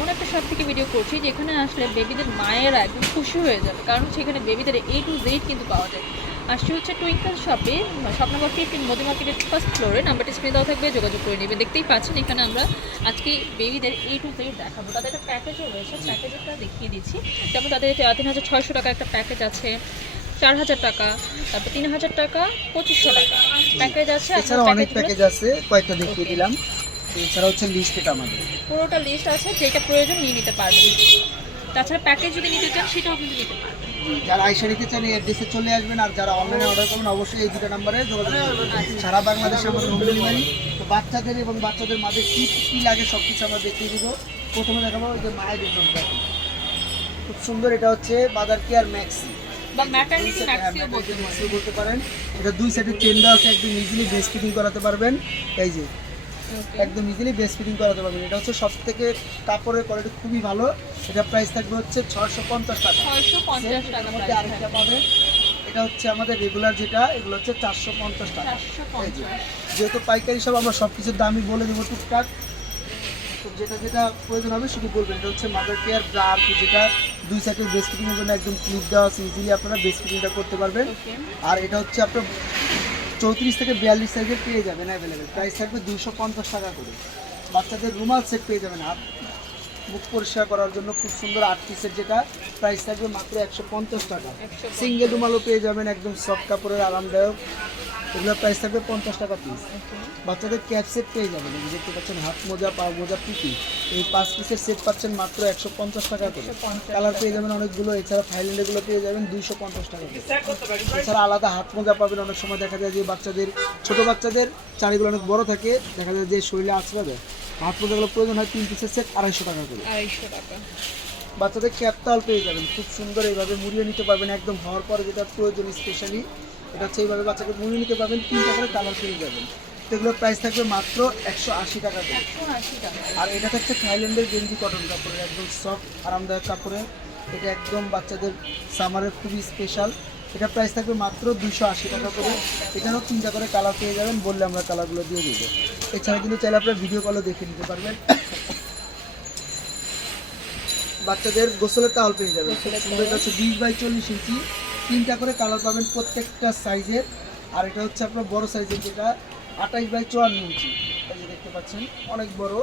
এমন একটা শপ থেকে ভিডিও করছি যেখানে আসলে বেবিদের মায়েরা একদম খুশি হয়ে যাবে, কারণ সেখানে বেবিদের A to Z কিন্তু পাওয়া যায়। আসছে হচ্ছে টুইঙ্কল শপে, শপ নাম্বার 15, মোদি মার্কেটের ফার্স্ট ফ্লোরে। নাম্বারটি স্ক্রিনে দেওয়া থাকবে, যোগাযোগ করে নেবে। দেখতেই পাচ্ছেন এখানে আমরা আজকে বেবিদের A to Z দেখাবো। তাদের একটা প্যাকেজও রয়েছে, প্যাকেজটা দেখিয়ে দিচ্ছি। যেমন তাদের 3600 টাকা একটা প্যাকেজ আছে, 4000 টাকা, তারপর 3000 টাকা, 2500 টাকা প্যাকেজ আছে। এছাড়া অনেক প্যাকেজ আছে, কয়েকটা দেখিয়ে দিলাম। এছাড়া হচ্ছে লিস্ট, এটা আমাদের পুরোটা লিস্ট আছে, যেটা প্রয়োজন নিয়ে নিতে পারবেন। তাছাড়া প্যাকেজ যদি নিতে চান সেটাও কিন্তু নিতে পারবেন। যারা আইসা নিতে চান এই অ্যাড্রেসে চলে আসবেন, আর যারা অনলাইনে অর্ডার করবেন অবশ্যই এই দুটো নাম্বারে যোগাযোগ করবেন। সারা বাংলাদেশে আমাদের হোম ডেলিভারি। তো বাচ্চাদের এবং বাচ্চাদের মাঝে কী কী লাগে সব কিছু আমরা দেখিয়ে দিব। প্রথমে দেখাবো ওই যে মায়ের জন্য খুব সুন্দর, এটা হচ্ছে মাদার কেয়ার ম্যাক্সি বা ম্যাটারনিটি ম্যাক্সিও বলতে পারেন। এটা দুই সাইডে চেন দেওয়া আছে, একদম ইজিলি ব্রেস্ট ফিডিং করাতে পারবেন। এই যে একদম ইজিলি ব্রেস্ট ফিডিং করাতে পারবেন। এটা হচ্ছে সব থেকে কাপড়ের কোয়ালিটি খুবই ভালো। এটা প্রাইস থাকবে হচ্ছে 650 টাকা। 650 টাকা মধ্যে আরেকটা পাবেন, এটা হচ্ছে আমাদের রেগুলার যেটা, এগুলো হচ্ছে 450 টাকা। যেহেতু পাইকারি সব আমরা সব কিছুর দামই বলে দেবো টুকটাক, তো যেটা যেটা প্রয়োজন হবে শুধু বলবেন। এটা হচ্ছে মাদার কেয়ার ব্রা, যেটা দুই সাইডের ব্রেস্ট ফিডিংয়ের জন্য একদম ক্লিপ দেওয়া আছে, ইজিলি আপনারা ব্রেস্ট ফিডিংটা করতে পারবেন। আর এটা হচ্ছে আপনার 34 থেকে 42 সাইজের পেয়ে যাবেন অ্যাভেলেবেল। প্রাইস থাকবে 250 টাকা করে। বাচ্চাদের রুমাল সেট পেয়ে যাবেন, হাত মুখ পরিষ্কার করার জন্য খুব সুন্দর 8 পিসের, যেটা প্রাইস থাকবে মাত্র 150 টাকা। সিঙ্গেল রুমালও পেয়ে যাবেন, একদম সফট কাপড়ের, আরামদায়ক। এগুলোর প্রাইস থাকবে 50 টাকা পিস। বাচ্চাদের ক্যাপ সেট পেয়ে যাবেন, এই দেখতে পাচ্ছেন, হাত মোজা, পা মোজা, টুপি, এই 5 পিসের সেট পাচ্ছেন মাত্র 150 টাকা করে। কালার পেয়ে যাবেন অনেকগুলো। এছাড়া থাইল্যান্ডেরগুলো পেয়ে যাবেন 250 টাকা করে। এছাড়া আলাদা হাত মোজা পাবেন। অনেক সময় দেখা যায় যে বাচ্চাদের, ছোটো বাচ্চাদের চারিগুলো অনেক বড় থাকে, দেখা যায় যে শরীরে আঁচড়াবে, হাত মোজাগুলো প্রয়োজন হয় 3 পিসের সেট 250 টাকা করে। 250 টাকা। বাচ্চাদের ক্যাপটাল পেয়ে যাবেন, খুব সুন্দর, এইভাবে মুড়িয়ে নিতে পারবেন একদম হওয়ার পরে, যেটা প্রয়োজন স্পেশালি এটা হচ্ছে এইভাবে বাচ্চাকে মুড়িয়ে নিতে পারবেন। 3টা করে কালার পেয়ে যাবেন। তো এগুলোর প্রাইস থাকবে মাত্র 180 টাকা করে। 180 টাকা। আর এটা হচ্ছে থাইল্যান্ডের গেঞ্জি কটন কাপড়ের, একদম সফট আরামদায়ক কাপড়ের। এটা একদম বাচ্চাদের সামারের খুবই স্পেশাল। এটা প্রাইস থাকবে মাত্র 280 টাকা করে। এখানেও 3টা করে কালার পেয়ে যাবেন, বললে আমরা কালারগুলো দিয়ে দেবো। এছাড়া কিন্তু চাইলে আপনার ভিডিও কলও দেখে নিতে পারবেন। বাচ্চাদের গোসলের টাওয়াল পেয়ে যাবেন, সুন্দর। এটা হচ্ছে 20 বাই 40 ইঞ্চি, 3টা করে কালার পাবেন প্রত্যেকটা সাইজের। আর এটা হচ্ছে আপনার বড় সাইজের, যেটা 28 বাই 54 ইঞ্চি, এই যে দেখতে পাচ্ছেন, অনেক বড়।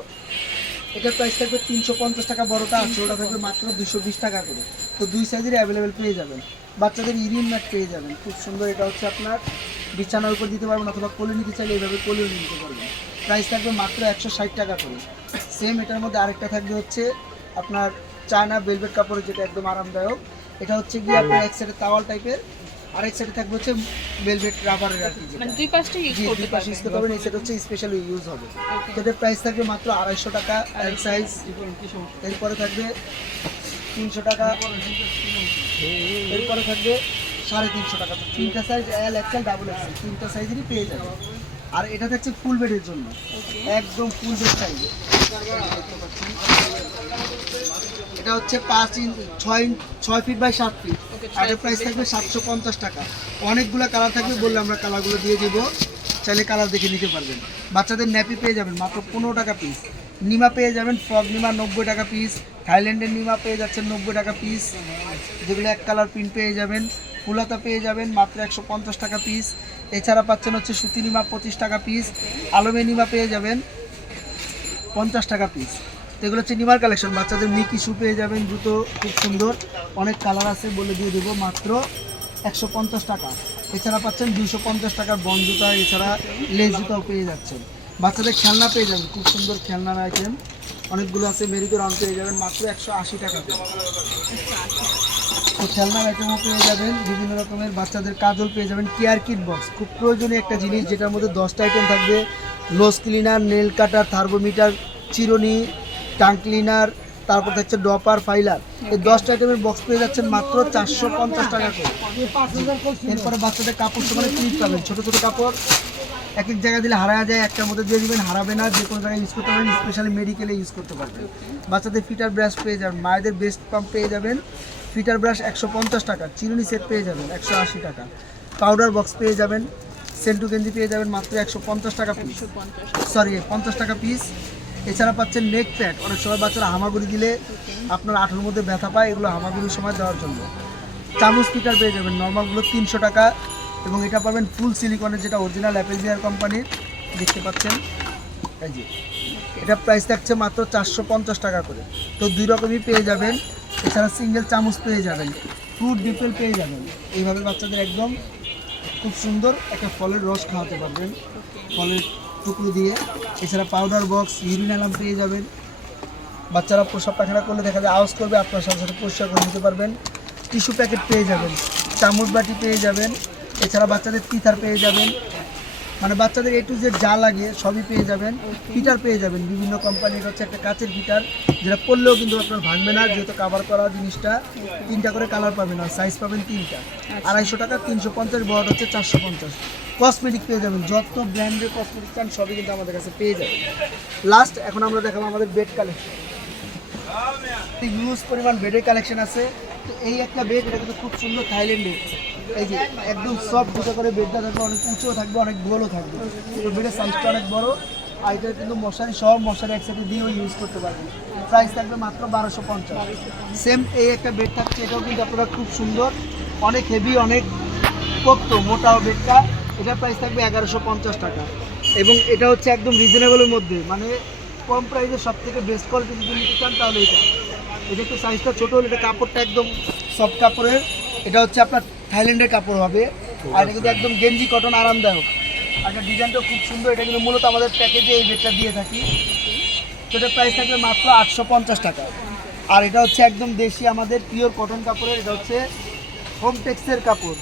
এটার প্রাইস থাকবে 350 টাকা বড়টা, আর ছোটটা থাকবে মাত্র 220 টাকা করে। তো দুই সাইজের অ্যাভেলেবেল পেয়ে যাবেন। বাচ্চাদের ইরিন ম্যাট পেয়ে যাবেন, খুব সুন্দর। এটা হচ্ছে আপনার বিছানার উপর দিতে পারবেন, অথবা কোলে নিতে চাইলে এইভাবে কোলেও নিতে পারবেন। প্রাইস থাকবে মাত্র 160 টাকা করে। সেম এটার মধ্যে আরেকটা থাকবে হচ্ছে আপনার চায়না ভেলভেট কাপড়ের, যেটা একদম আরামদায়ক। এটা হচ্ছে গিয়ে আপনার এক সাইডে তাওয়াল টাইপের, আরেক সাইডে থাকবে হচ্ছে ভেলভেট রাবারের, আর কি, মানে দুই পাশটা ইউজ করতে পারবেন। এই সাইড হচ্ছে স্পেশাল ইউজ হবে। এটার প্রাইস থাকবে মাত্র 250 টাকা এল সাইজ। এরপরে থাকবে 300 টাকা, এরপরে থাকবে 350 টাকা। তো 3টা সাইজ, এল, এক্সেল, ডাবল এক্সেল, 3টা সাইজেরই পেয়ে যাবে। আর এটা থাকছে ফুল বেডের জন্য, একদম ফুল বেড সাইজে। এটা হচ্ছে 6 ফিট বাই 7 ফিট। আর এর প্রাইস থাকবে 750 টাকা। অনেকগুলো কালার থাকবে, বললে আমরা কালারগুলো দিয়ে দিব, চাইলে কালার দেখে নিতে পারবেন। বাচ্চাদের ন্যাপি পেয়ে যাবেন মাত্র 15 টাকা পিস। নিমা পেয়ে যাবেন, ফ্রক নিমা 90 টাকা পিস। থাইল্যান্ডের নিমা পেয়ে যাচ্ছেন 90 টাকা পিস, যেগুলো এক কালার প্রিন্ট পেয়ে যাবেন। ফুলাতা পেয়ে যাবেন মাত্র 150 টাকা পিস। এছাড়া পাচ্ছেন হচ্ছে সুতি নিমা 25 টাকা পিস। আলমে নিমা পেয়ে যাবেন 50 টাকা পিস। তো এগুলো হচ্ছে নিমার কালেকশন। বাচ্চাদের মিকি শু পেয়ে যাবেন, জুতো খুব সুন্দর, অনেক কালার আছে, বলে দিয়ে দেবো মাত্র 150 টাকা। এছাড়া পাচ্ছেন 250 টাকার বন জুতা, এছাড়া লেস জুতাও পেয়ে যাচ্ছেন। বাচ্চাদের খেলনা পেয়ে যাবেন, খুব সুন্দর খেলনার আইটেম অনেকগুলো আছে। মেরিগো রাউন্ড পেয়ে যাবেন মাত্র 180 টাকা। তো খেলনার আইটেমও পেয়ে যাবেন, বিভিন্ন রকমের বাচ্চাদের কাজল পেয়ে যাবেন। কেয়ার কিট বক্স খুব প্রয়োজনীয় একটা জিনিস, যেটার মধ্যে 10টা আইটেম থাকবে। Nose cleaner, nail cutter, thermometer, চিরুনি, টাং ক্লিনার, তারপর থাকছে ডপার, ফাইলার। এই 10টা আইটেমের বক্স পেয়ে যাচ্ছেন মাত্র 450 টাকা করে। এরপরে বাচ্চাদের কাপড় সমানে ক্লিপ পাবেন, ছোটো ছোটো কাপড়, এক এক জায়গায় দিলে হারায় যায়, একটার মধ্যে দিয়ে দিবেন, হারাবে না, যে কোনো জায়গায় ইউজ করতে পারবেন, স্পেশালি মেডিকেলে ইউজ করতে পারবেন। বাচ্চাদের ফিটার ব্রাশ পেয়ে যাবেন, মায়েদের বেস্ট পাম্প পেয়ে যাবেন, ফিটার ব্রাশ 150 টাকা, চিরুনি সেট পেয়ে যাবেন 180 টাকা, পাউডার বক্স পেয়ে যাবেন, সেন্টু গেঞ্জি পেয়ে যাবেন মাত্র 150 টাকা পিস, 50 টাকা পিস। এছাড়া পাচ্ছেন নেক প্যাড, অনেক সময় বাচ্চারা হামাগুড়ি দিলে আপনার আঁঠুর মধ্যে ব্যথা পায়, এগুলো হামাগুড়ির সময় দেওয়ার জন্য। চামচ পিটার পেয়ে যাবেন, নর্মালগুলো 300 টাকা, এবং এটা পাবেন ফুল সিলিকনের, যেটা অরিজিনাল অ্যাপেলজিয়ার কোম্পানির, দেখতে পাচ্ছেন এই যে। এটা প্রাইস থাকছে মাত্র 450 টাকা করে। তো 2 রকমই পেয়ে যাবেন। এছাড়া সিঙ্গেল চামচ পেয়ে যাবেন, ফ্রুট ডিপেল পেয়ে যাবেন। এইভাবে বাচ্চাদের একদম খুব সুন্দর একটা ফলের রস খাওয়াতে পারবেন, ফলের টুকরো দিয়ে। এছাড়া পাউডার বক্স, ইউরিন অ্যালার্ম পেয়ে যাবেন। বাচ্চারা প্রসাব পায়খানা করলে দেখা যায় আওয়াজ করবে, আপনার সাথে সাথে পরিষ্কার করে নিতে পারবেন। টিস্যু প্যাকেট পেয়ে যাবেন, চামচ বাটি পেয়ে যাবেন। এছাড়া বাচ্চাদের টিথার পেয়ে যাবেন, মানে বাচ্চাদের A to Z যা লাগে সবই পেয়ে যাবেন। ফিটার পেয়ে যাবেন বিভিন্ন কোম্পানির, হচ্ছে একটা কাচের ফিটার, যেটা পরলেও কিন্তু আপনার ভাঙবে না, যেহেতু কাভার করা জিনিসটা। 3টা করে কালার পাবেন, আর সাইজ পাবেন 3টা, 250 টাকা, 350, বড় হচ্ছে 450। কসমেটিক পেয়ে যাবেন, যত ব্র্যান্ডের কসমেটিক চান সবই কিন্তু আমাদের কাছে পেয়ে যাবেন। লাস্ট এখন আমরা দেখাবো আমাদের বেড কালেকশন। হিউজ পরিমাণ বেডের কালেকশন আছে। তো এই একটা বেড, এটা কিন্তু খুব সুন্দর থাইল্যান্ডের। এই যে একদম সফট দুটো করে বেডটা থাকবে, অনেক উঁচুও থাকবে, অনেক গোলও থাকবে। তো বেডের সাইজটা অনেক বড়, আর এটা কিন্তু মশারি সহ, মশারি একসাথে দিয়েও ইউজ করতে পারবেন। প্রাইস থাকবে মাত্র 1250। সেম এই একটা বেড থাকছে, এটাও কিন্তু আপনারা খুব সুন্দর, অনেক হেভি, অনেক পোক্ত, মোটাও বেডটা। এটার প্রাইস থাকবে 1150 টাকা। এবং এটা হচ্ছে একদম রিজনেবলের মধ্যে, মানে কম প্রাইসে সব থেকে বেস্ট কোয়ালিটি যদি নিতে চান তাহলে এটা একটু সাইজটা ছোটো হলে, এটা কাপড়টা একদম সফট কাপড়ের, এটা হচ্ছে আপনার থাইল্যান্ডের কাপড় হবে। আর এটা কিন্তু একদম গেঞ্জি কটন, আরামদায়ক। আর এটা ডিজাইনটাও খুব সুন্দর, এটা কিন্তু মূলত আমাদের প্যাকেজে এই বেডটা দিয়ে থাকি। তো এটার প্রাইস থাকবে মাত্র 850 টাকা। আর এটা হচ্ছে একদম দেশি আমাদের পিওর কটন কাপড়ের, এটা হচ্ছে হোম টেক্সের কাপড়।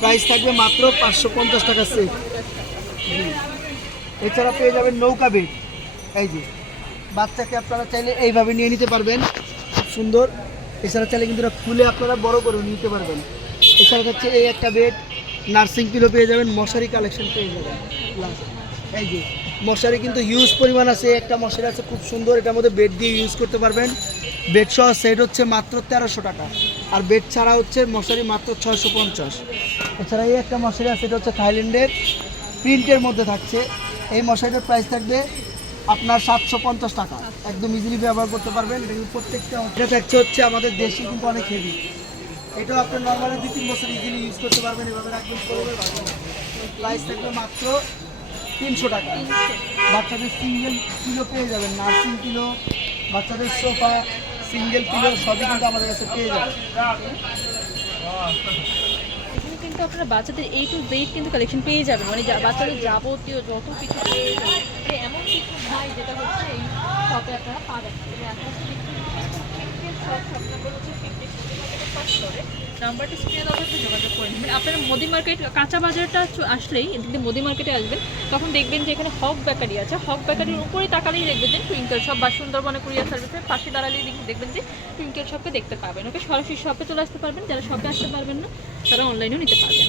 প্রাইস থাকবে মাত্র 550 টাকা সেট। এছাড়া পেয়ে যাবেন নৌকা বেড, এই যে বাচ্চাকে আপনারা চাইলে এইভাবে নিয়ে নিতে পারবেন, খুব সুন্দর। এছাড়া চাইলে কিন্তু এটা খুলে আপনারা বড় করে নিতে পারবেন। এছাড়া হচ্ছে এই একটা বেড, নার্সিং পিলো পেয়ে যাবেন, মশারি কালেকশন পেয়ে যাবেন। এই যে মশারি কিন্তু হিউজ পরিমাণ আছে, একটা মশারি আছে খুব সুন্দর, এটার মধ্যে বেড দিয়ে ইউজ করতে পারবেন। বেড সহ সেট হচ্ছে মাত্র 1300 টাকা, আর বেড ছাড়া হচ্ছে মশারি মাত্র 650। এছাড়া এই একটা মশারি আছে, এটা হচ্ছে থাইল্যান্ডের প্রিন্টের মধ্যে থাকছে। এই মশারিটার প্রাইস থাকবে আপনার 750 টাকা, একদম ইজিলি ব্যবহার করতে পারবেন। এটা কিন্তু প্রত্যেকটা, এটা থাকছে হচ্ছে আমাদের দেশি, কিন্তু অনেক হেভি। এটাও আপনার নর্মালি 2-3 বছর ইজিলি ইউজ করতে পারবেন, এভাবে রাখবেন, করবে ভালো। প্রাইস থাকবে মাত্র 300 টাকা। বাচ্চাদের সিঙ্গেল পিলো পেয়ে যাবেন, নার্সিং পিলো, বাচ্চাদের সোফা, সিঙ্গেল পিলো সবই কিন্তু আমাদের কাছে পেয়ে যাবেন। এখানে কিন্তু আপনারা বাচ্চাদের A to Z কিন্তু কালেকশন পেয়ে যাবেন, মানে বাচ্চাদের যাবতীয় যত কিছু পেয়ে যাবেন। মানে এমন কিছু নাই যেটা হচ্ছে এই শপে আপনারা পাবেন না। তবে এখন নাম্বারটি স্ক্রিনে দেওয়া থাকবে, যোগাযোগ করে নেবেন। আপনারা মোদি মার্কেট কাঁচা বাজারটা আসলেই, এদিক দিয়ে মোদি মার্কেটে আসবেন, তখন দেখবেন যে এখানে হক বেকারি আছে। হক বেকারির উপরেই তাকালেই দেখবেন যে টুইঙ্কেল শপ, বা সুন্দরবনে কুরিয়ার সার্ভিসের পাশে দাঁড়ালেই দেখবেন যে টুইঙ্কেল শপকে দেখতে পাবেন। ওকে সরাসরি শপে চলে আসতে পারবেন, যারা শপে আসতে পারবেন না তারা অনলাইনেও নিতে পারবেন।